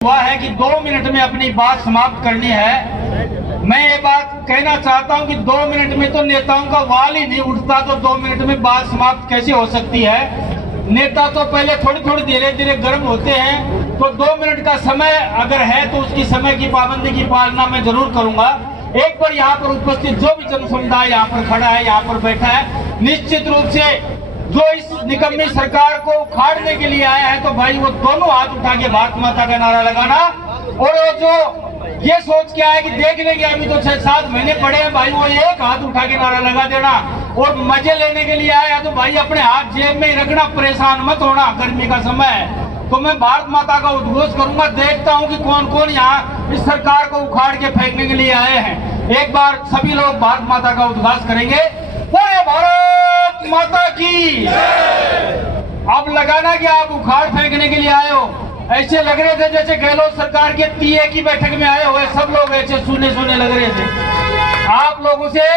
हुआ है कि 2 मिनट में अपनी बात समाप्त करनी है। मैं ये बात कहना चाहता हूं कि 2 मिनट में तो नेताओं का वाल ही नहीं उठता, तो 2 मिनट में बात समाप्त कैसे हो सकती है। नेता तो पहले थोड़ी थोड़ी धीरे धीरे गर्म होते हैं, तो 2 मिनट का समय अगर है तो उसकी समय की पाबंदी की पालना मैं जरूर करूंगा। एक बार यहाँ पर उपस्थित जो भी जन समुदाय यहाँ पर खड़ा है, यहाँ पर बैठा है, निश्चित रूप से जो इस निकम्मी सरकार को उखाड़ने के लिए आया है, तो भाई वो दोनों हाथ उठा के भारत माता का नारा लगाना, और वो जो ये सोच के आया कि देख लेंगे अभी तो 6-7 महीने पड़े हैं, भाई वो एक हाथ उठा के नारा लगा देना। और मजे लेने के लिए आया तो भाई अपने हाथ जेब में ही रखना, परेशान मत होना, गर्मी का समय है। तो मैं भारत माता का उद्घोष करूंगा, देखता हूं कि कौन कौन यहाँ इस सरकार को उखाड़ के फेंकने के लिए आए हैं। एक बार सभी लोग भारत माता का उद्घोष करेंगे, बोले भारत माता की। अब लगाना कि आप उखाड़ फेंकने के लिए आए हो। ऐसे लग रहे थे जैसे गहलोत सरकार के टीए की बैठक में आए हुए सब लोग ऐसे सुने सुने लग रहे थे। आप लोगों से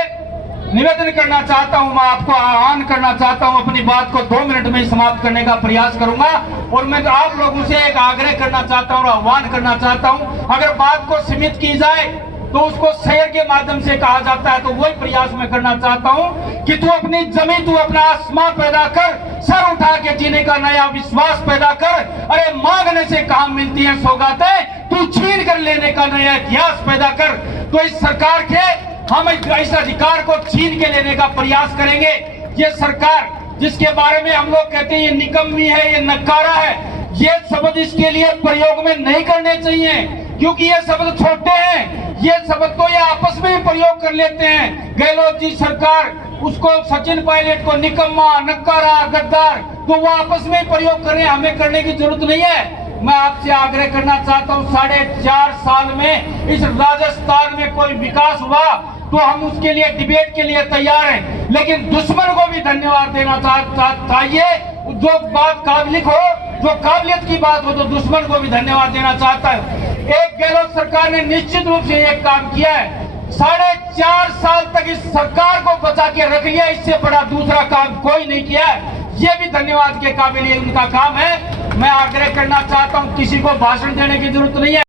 निवेदन करना चाहता हूं, मैं आपको आह्वान करना चाहता हूं, अपनी बात को 2 मिनट में समाप्त करने का प्रयास करूंगा। और मैं आप लोगों से एक आग्रह करना चाहता हूं और आह्वान करना चाहता हूं, अगर बात को सीमित की जाए तो उसको शेयर के माध्यम से कहा जाता है, तो वही प्रयास मैं करना चाहता हूं कि तू अपनी जमीन, तू अपना आसमां पैदा कर, सर उठा के जीने का नया विश्वास पैदा कर। अरे मांगने से कहां मिलती है सौगातें, तू छीन कर लेने का नया इतिहास पैदा कर। तो इस सरकार के हम इस अधिकार को छीन के लेने का प्रयास करेंगे। ये सरकार जिसके बारे में हम लोग कहते हैं ये निकम्मी है, ये नकारा है, ये शब्द इसके लिए प्रयोग में नहीं करने चाहिए, क्योंकि ये शब्द छोटे हैं। ये शब्द तो ये आपस में ही प्रयोग कर लेते हैं। गहलोत जी सरकार उसको, सचिन पायलट को निकम्मा, नकारा, गद्दार, तो वो आपस में ही प्रयोग कर रहे हैं, हमें करने की जरूरत नहीं है। मैं आपसे आग्रह करना चाहता हूँ, 4.5 साल में इस राजस्थान में कोई विकास हुआ तो हम उसके लिए डिबेट के लिए तैयार हैं, लेकिन दुश्मन को भी धन्यवाद देना चाहिए। जो बात काबिलियत हो, जो काबिलियत की बात हो, तो दुश्मन को भी धन्यवाद देना चाहता है। एक गहलोत सरकार ने निश्चित रूप से एक काम किया है, 4.5 साल तक इस सरकार को बचा के रख लिया, इससे बड़ा दूसरा काम कोई नहीं किया है। ये भी धन्यवाद के काबिल उनका काम है। मैं आग्रह करना चाहता हूँ, किसी को भाषण देने की जरूरत नहीं है।